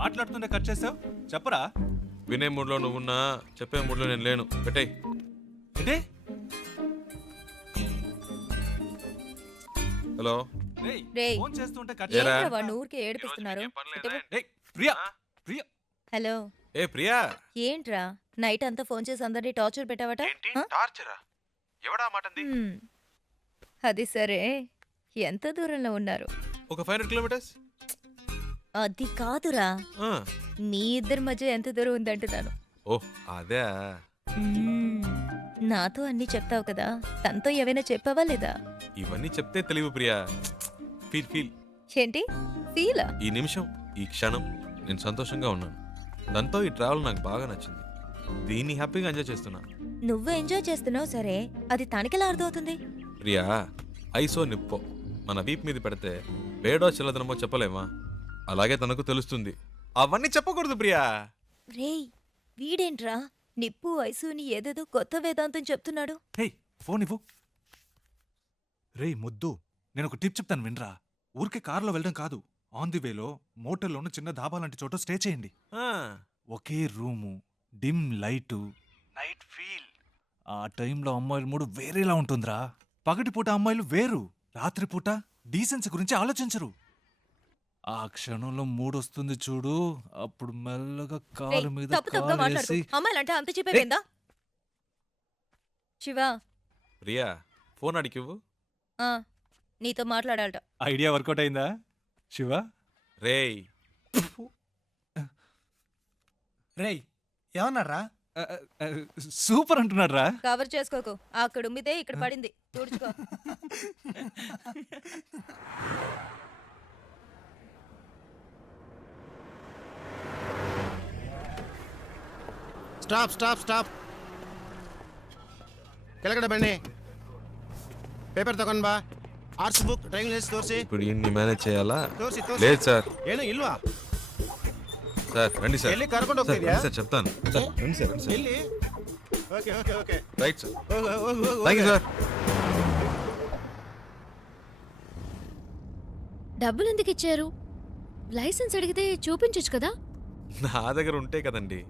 మాట్లాడుతుంటే కట్ చేసావు చెప్పరా. వినే మూడ్లో నువ్వున్నా చెప్పే మూడ్లో నేను లేను. పెట్టేయ్. ఏంటే హలో రేయ్, ఫోన్ చేస్తుంటే కట్ ఏరా? ఏంట్రా వాడిని ఊరికే ఏడిపిస్తున్నారు? ఏయ్, ప్రియా ప్రియా హలో, ఏ ప్రియా. ఏంట్రా నైట్ అంతా ఫోన్ చేసి అందరినీ టార్చర్ పెట్టావట? ఆ? టార్చరా? ఎవడా మాటంది? హ్మ్. అది సరే, ఎంత దూరంలో ఉన్నారు? ఒక 500 కిలోమీటర్స్. అది కాదురా, ఆ. మీ ఇద్దరి మధ్య ఎంత దూరం ఉందంటున్నాను. ఓ అదే. మ్మ్. నాతో అన్నీ చెప్తావు కదా, తనతో ఏవైనా చెప్పావా లేదా? ఇవన్నీ చెప్తే తెలివి ప్రియా. Feel feel. ఏంటి ఫీలా? ఈ నిమిషం ఈ క్షణం నేను సంతోషంగా ఉన్నాను. దాంతో ఈ ట్రావెల్ నాకు బాగా నచ్చింది. దీన్ని హ్యాపీగా ఎంజాయ్ చేస్తున్నా. నువ్వు ఎంజాయ్ చేస్తున్నావు సరే, అది తనకెలా అర్థమవుతుంది? ప్రియా, ఐసో నిప్పో మన వీప్ మీద పెడితే వేడో చిల్లదనమో చెప్పలేమా? అలాగే తనకు తెలుస్తుంది. అవన్నీ చెప్పకూడదు ప్రియా. రేయ్, వీడేంట్రా నిప్పు వయసుని ఏదేదో కొత్త వేదాంతం చెప్తున్నాడు. హే ఫోన్ ఇవ్వు. రేయ్ ముద్దు, నేను ఒక టిప్ చెప్తాను వినరా. ఊరికే కారులో వెళ్ళడం కాదు, ఆన్ ది వేలో మోటల్లోనూ చిన్న ధాబా లాంటి చోట స్టే చేయండి. ఆ, ఒకే room, dim light, night feel. ఆ టైంలో అమ్మాయిల మూడు వేరేలా ఉంటుందిరా. పగటిపూట అమ్మాయిలు వేరు, రాత్రిపూట డీసెన్సీ గురించి ఆలోచించరు. ఆ క్షణంలో మూడొస్తుంది చూడు, అప్పుడు మెల్లగా రేయ్, కాలు మీద తప్పు తప్పుగా మాట్లాడు. కాలేసి అమ్మాయిలంటే అంత చెప్పేవేందా? శివ, ప్రియా ఫోన్ అడిగివ్వు. ఆ, నీతో మాట్లాడాలట. ఐడియా వర్కౌట్ అయిందా శివ? రేయ్ రేయ్ ఏమన్నారా? సూపర్ అంటున్నాడు రా. కవర్ చేసుకోకు, అక్కడ ఉమ్మితే ఇక్కడ పడింది, తుడుచుకో. Stop stop stop. ಕೆಳಗಡೆ ಬನ್ನಿ. ಪೇಪರ್ ತಗೊಂಡ್ ಬಾ. ಆರ್ಟ್ಸ್ ಬುಕ್, ಡ್ರೈವಿಂಗ್ ಲೈಸೆನ್ಸ್ ತೋರಿಸಿ. ఇప్పుడు ఇన్ని మేనేజ్ చేయాలా? ತೋರಿಸಿ లేదు సార్. ಏನು ಇಲ್ವಾ? సార్ రండి సార్. ಎಲ್ಲಿ ಕರ್ಕೊಂಡು సార్, ಹೋಗ್ತಿದ್ಯಾ? రండి సార్ చెప్తాను. సార్ రండి సార్, రండి సార్. ಎಲ್ಲಿ? Okay okay okay. Right sir. ಹೋಗು ಹೋಗು ಹೋಗು. Thank you sir. డబ్బులు ఎందుకు ఇచ్చారు? లైసెన్స్ అడిగితే చూపించొచ్చు కదా. నా దగ్గర ఉంటే కదండి.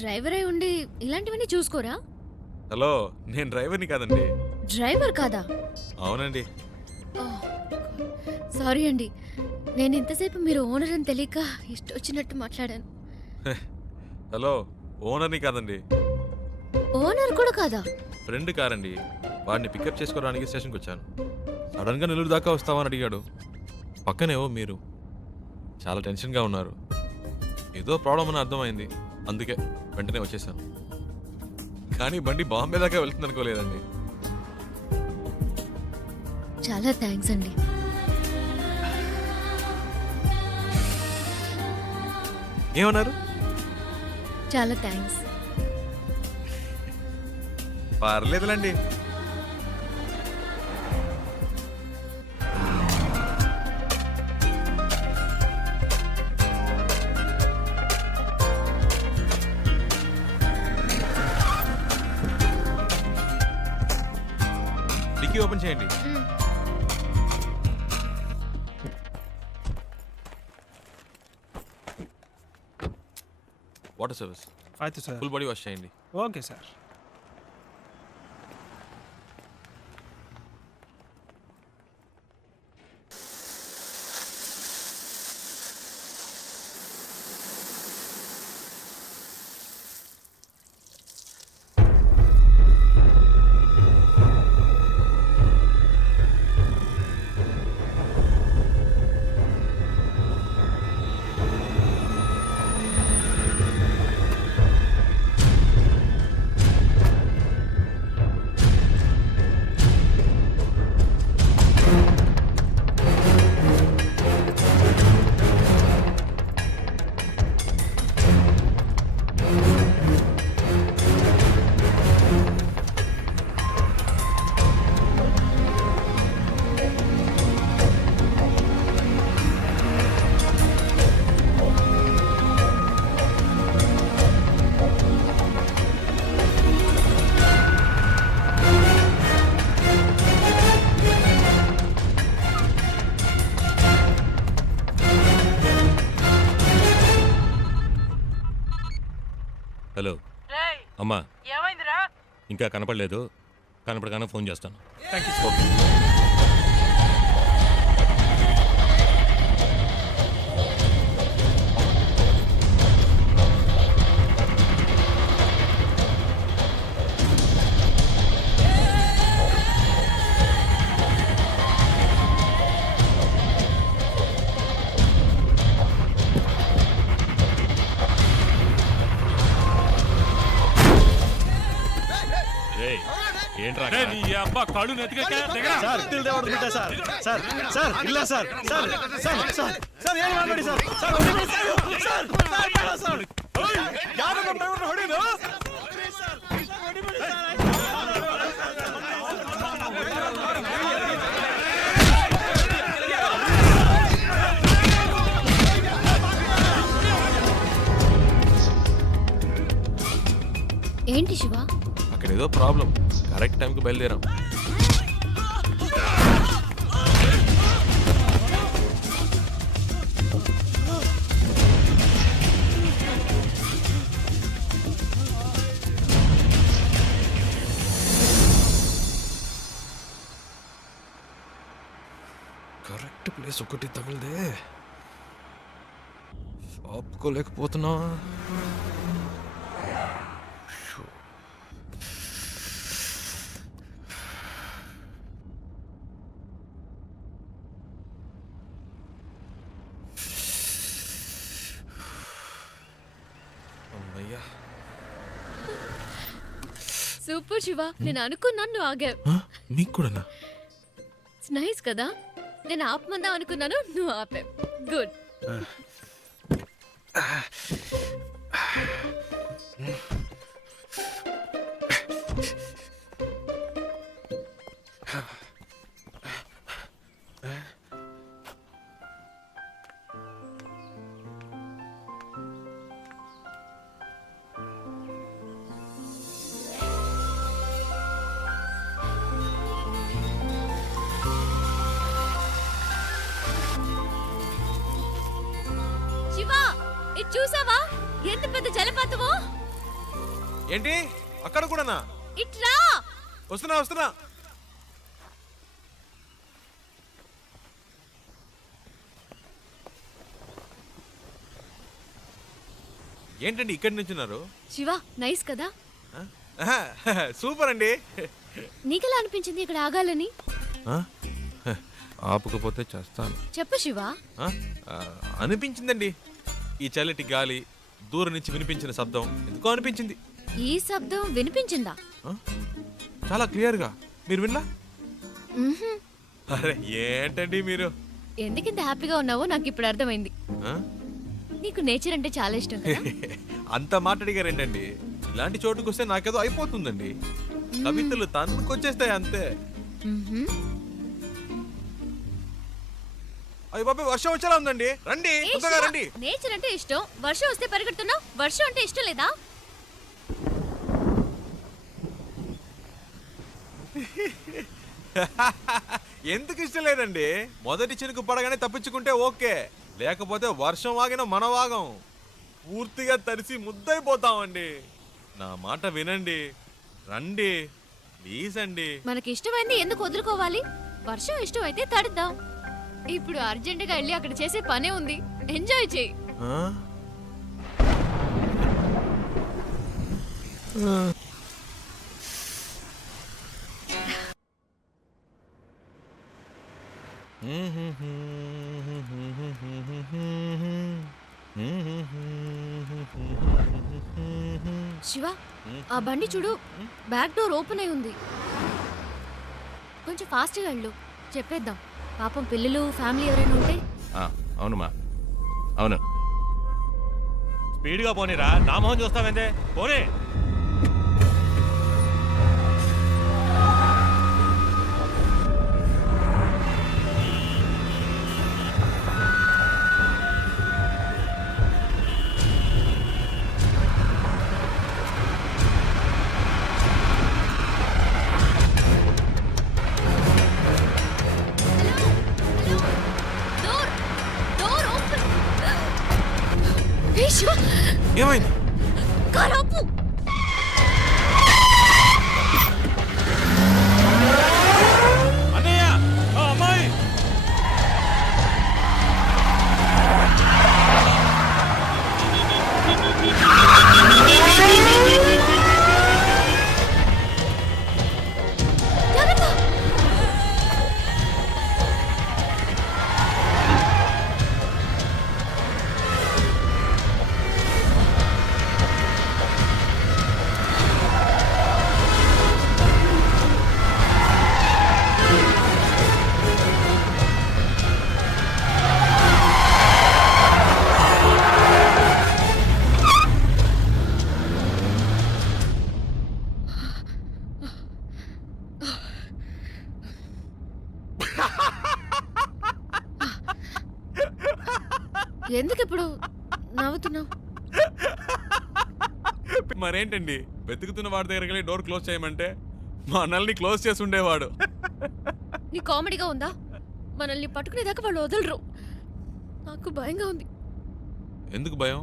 డ్రైవర్ అయి ఉండి ఇలాంటివన్నీ చూసుకోరా? హలో, నేను డ్రైవర్ని కాదండి. డ్రైవర్ కాదా? అవునండి. సారీ అండి, నేను ఇంతసేపు మీరు ఓనర్ అని తెలియక ఇష్టొచ్చినట్టు మాట్లాడాను. హలో, ఓనర్ని కాదండి. ఓనర్ కూడా కాదా? ఫ్రెండ్ కారండి. వాడిని పికప్ చేసుకోవడానికి స్టేషన్కి వచ్చాను. సడన్గా నెల్లూరు దాకా వస్తావని అడిగాడు. పక్కనేవో మీరు చాలా టెన్షన్గా ఉన్నారు. ఏదో ప్రాబ్లం అని అర్థమైంది, అందుకే వెంటనే వచ్చేసాను. కానీ బండి బాంబే దాకా వెళ్తుంది అనుకోలేదండి. చాలా థ్యాంక్స్ అండి. ఏమన్నారు? చాలా థ్యాంక్స్. పర్లేదులండి. డిక్కీ ఓపెన్ చేయండి. Water service. ಆಯ್ತು ಸರ್. ఫుల్ బాడీ వాష్ చేయండి. Okay sir. హలో రేయ్ అమ్మా, ఏమైందిరా? ఇంకా కనపడలేదు. కనపడగానే ఫోన్ చేస్తాను. రేయ్, ఏంట్రా అక్కడ? కళ్ళు నెత్తికెక్క సార్ తిల్ దేవడుకుంటా సార్ సార్ సార్ ಇಲ್ಲ sir sir sir sir sir ಏನು ಮಾಡಬೇಡಿ ಸರ್ ಸರ್ ಹೊಡಿಬೇಡಿ ಸರ್ ಸರ್ ಬೇಡ ಸರ್ ಯಾರು ನಮ್ಮ ಡ್ರೈವರ್ ಹೊಡಿದು ಸರ್ ಹೊಡಿಬೇಡಿ ಸರ್ ఏంటి శివ? అక్కడ ఏదో ప్రాబ్లం. కరెక్ట్ టైంకి బయలుదేరాం. కరెక్ట్ ప్లేస్ ఒకటి తగిలిదే. ఆపుకోలేకపోతున్నా. అమ్మయ్యా. సూపర్ శివ, నేను అనుకున్నాను నువ్వు ఆగావు. మీకు కూడానా? నైస్ కదా, నేను ఆపమందాం అనుకున్నాను, నువ్వు ఆపావు. గుడ్. శివ, ఇది చూసావా? ఎంత పెద్ద జలపాతమో. ఏంటి అక్కడ కూడానా? ఇట్లా వస్తున్నా వస్తున్నా. ఏంటండి ఇక్కడి నుంచున్నారు? శివ, నైస్ కదా. సూపర్ అండి. నీకెలా అనిపించింది ఇక్కడ ఆగాలని? ఆపకపోతే చేస్తాను. చెప్పు శివ. అనిపించిందండి. ఈ చల్లటి గాలి, దూరం నుంచి వినిపించిన శబ్దం ఎందుకో అనిపించింది. ఈ శబ్దం వినిపించిందా? చాలా క్లియర్గా. మీరు వినలా? మ్మ్హ్మ్. అరే ఏంటండి మీరు? ఎందుకింత హ్యాపీగా ఉన్నావో నాకు ఇప్పుడు అర్థమైంది. ఆ? నీకు నేచర్ అంటే చాలా ఇష్టం కదా. అంత మాట్లాడిగారేంటండి? ఇలాంటి చోటుకు వస్తే నాకేదో అయిపోతుందండి. కవితలు తన్నుకొచ్చేస్తాయి అంతే. మ్మ్హ్మ్. అయ్య బాబాయ్, వర్షం వచ్చేలా ఉందండి. రండి, ఏ తొందరగా శివ, రండి. నేచర్ అంటే ఇష్టం, వర్షం వస్తే పరిగెడుతున్నావు. వర్షం అంటే ఇష్టం లేదా? ఎందుకు ఇష్టం లేదండి? మొదటి చినుకు పడగానే తప్పించుకుంటే ఓకే, లేకపోతే వర్షం ఆగిన మన వాగం పూర్తిగా తడిసి ముద్దైపోతామండి. నా మాట వినండి, రండి ప్లీజ్ అండి. మనకి ఇష్టమైంది ఎందుకు వదులుకోవాలి? వర్షం ఇష్టం అయితే తడుద్దాం. ఇప్పుడు అర్జెంటుగా వెళ్ళి అక్కడ చేసే పనే ఉంది. ఎంజాయ్ చేయి. ఆ? శివ, ఆ బండి చూడు, బ్యాక్ డోర్ ఓపెన్ అయి ఉంది. కొంచెం ఫాస్ట్గా వెళ్ళు, చెప్పేద్దాం. పాపం పిల్లలు, ఫ్యామిలీ ఎవరైనా ఉంటే. అవునమ్మా, అవును. స్పీడ్గా పోనీరా, నా మొహం చూస్తావేందే, పోనీ. శివ, ఏమైంది? కారాపు అన్నయ్య ఆ అమ్మాయి జాగ్రత్త ఎందుకు ఇప్పుడు నవ్వుతున్నావు? మరేంటండి వెతుకుతున్న వాడి దగ్గరికి వెళ్ళి డోర్ క్లోజ్ చేయమంటే మా అన్నల్ని క్లోజ్ చేసి ఉండేవాడు. నీ కామెడీగా ఉందా? మనల్ని పట్టుకునేదాకా వాళ్ళు వదలరు. నాకు భయంగా ఉంది. ఎందుకు భయం?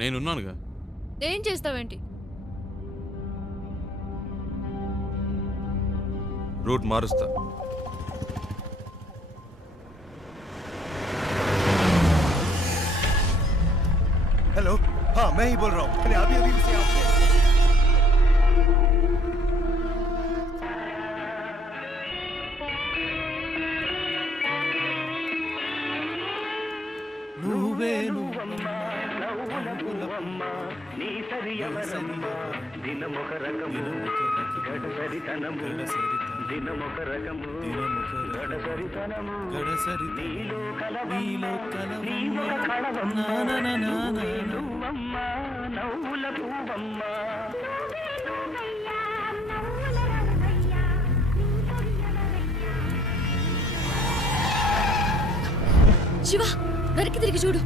నేనున్నానుగా. ఏం చేస్తావేంటి? రూట్ మారుస్తా. हेलो हाँ मैं ही बोल रहा हूँ मैंने अभी अभी से आपसे శివ వెనక్కి తిరిగి చూడు.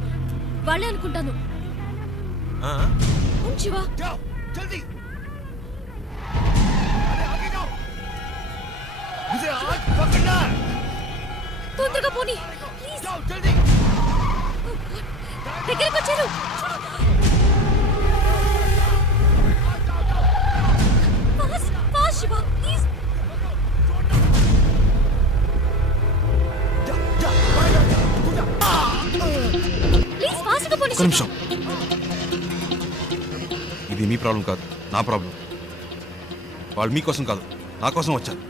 వాళ్ళే అనుకుంటాను. ఆ? అవును శివ. जाओ जल्दी आगे जाओ मुझे आज पकड़ना है తొందరగా పోనీ ప్లీజ్. जाओ जल्दी దగ్గరికి వచ్చారు. Fast fast Shiva please. Please ఫాస్ట్గా పోనీ. ఒక్క నిమిషం. ఇది మీ ప్రాబ్లం కాదు, నా ప్రాబ్లం. వాళ్ళు మీకోసం కాదు, నా కోసం వచ్చారు.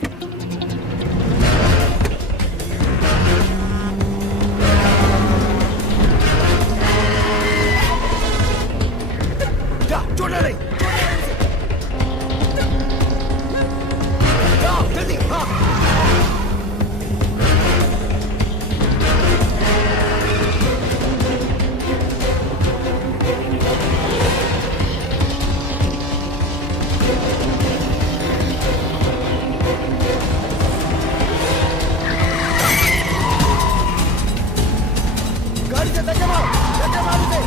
जा छोड़ना नहीं जाओ जल्दी हाँ गाड़ी से धक्का मारो उसे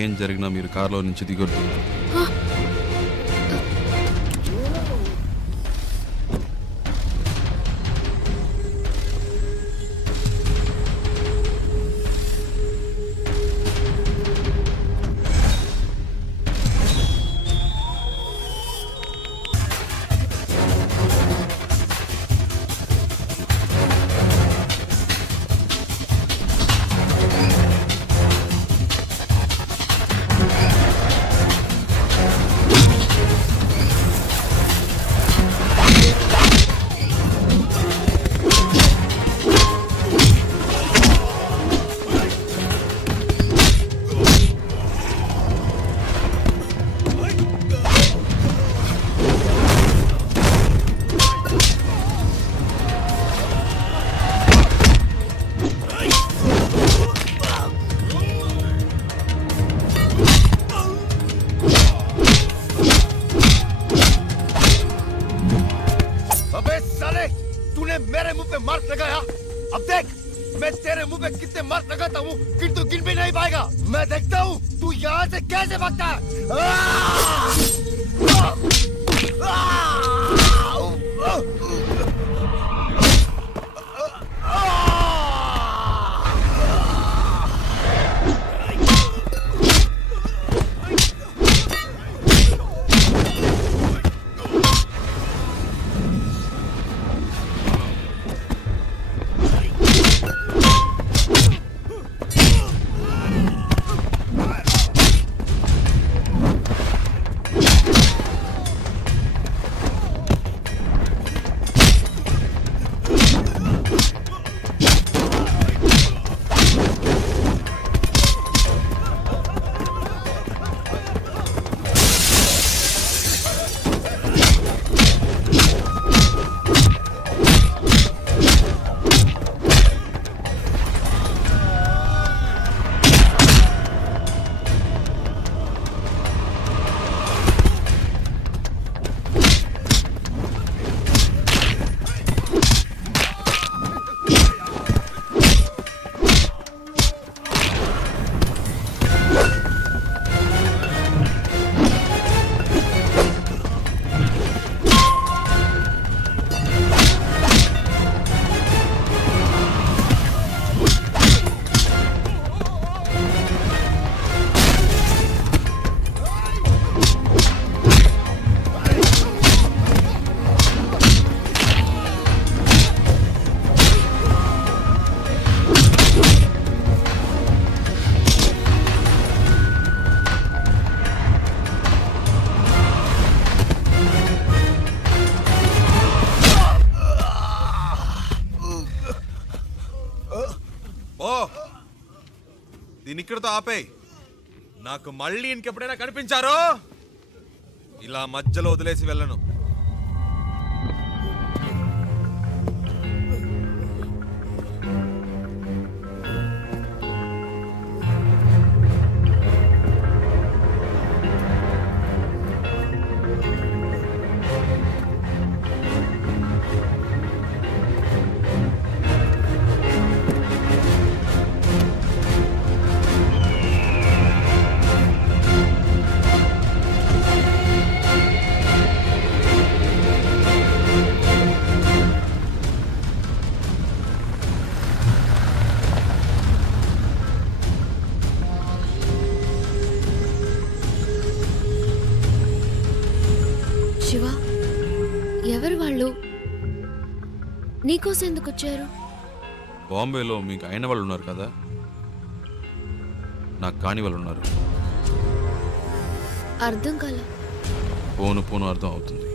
ఏం జరిగినా మీరు కారులో నుంచి దిగొద్దు. अबे साले, तूने मेरे मुंह पे मार्क लगाया। अब देख, मैं तेरे मुंह पे कितने मार्क लगाता हूँ, गिन तो गिन भी नहीं पाएगा। मैं देखता हूँ तू यहाँ से कैसे भागता है। ఓ దీని ఇక్కడతో ఆపేయ్. నాకు మళ్ళీ ఇంకెప్పుడైనా కనిపించారో ఇలా మధ్యలో వదిలేసి వెళ్ళను. శివ, ఎవరు వాళ్ళు? నీకోసం ఎందుకు వచ్చారు? బాంబేలో మీకు అయిన వాళ్ళు ఉన్నారు కదా, నాకు కాని వాళ్ళు ఉన్నారు. అర్థం కాల. పోను పోను అర్థం అవుతుంది.